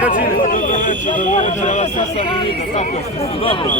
Kačine. Dobro večer, ja vas nisam ni vidio, kako ste? Dobro.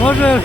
Može.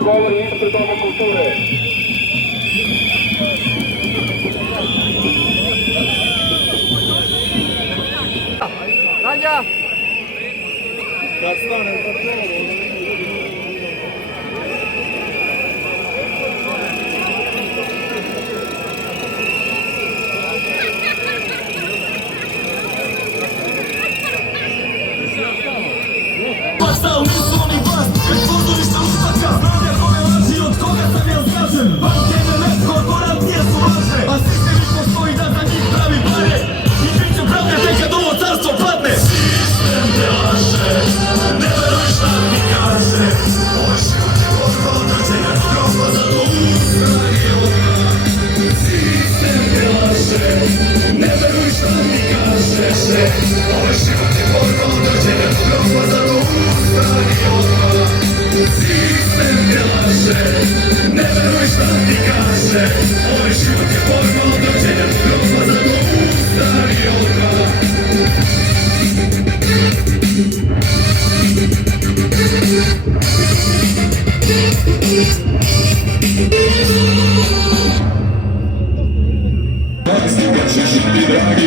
Govori ispred Doma kulture. Sanja! Kad stane, Pasao nisu oni vlast, već pozorište ustaka. Znate ove laži od koga sam ja zgažen. Banke MMF, korporacije su lažne, a sistem ih postoji da za njih pravi pare. I bit će pravde tek kad ovo carstvo padne. Sistem te laže, ne veruj šta ti kaže. Ovaj život je borba od rođenja do groba, zato ustani odmah. Sistem te laže, ne veruj šta ti kaže. Ovaj život je borba od rođenja do groba, zato ustani odmah. Sistem te laže, ne veruj šta ti kaže. Ovaj život je borba od rođenja do groba, zato ustani odmah. Dragi,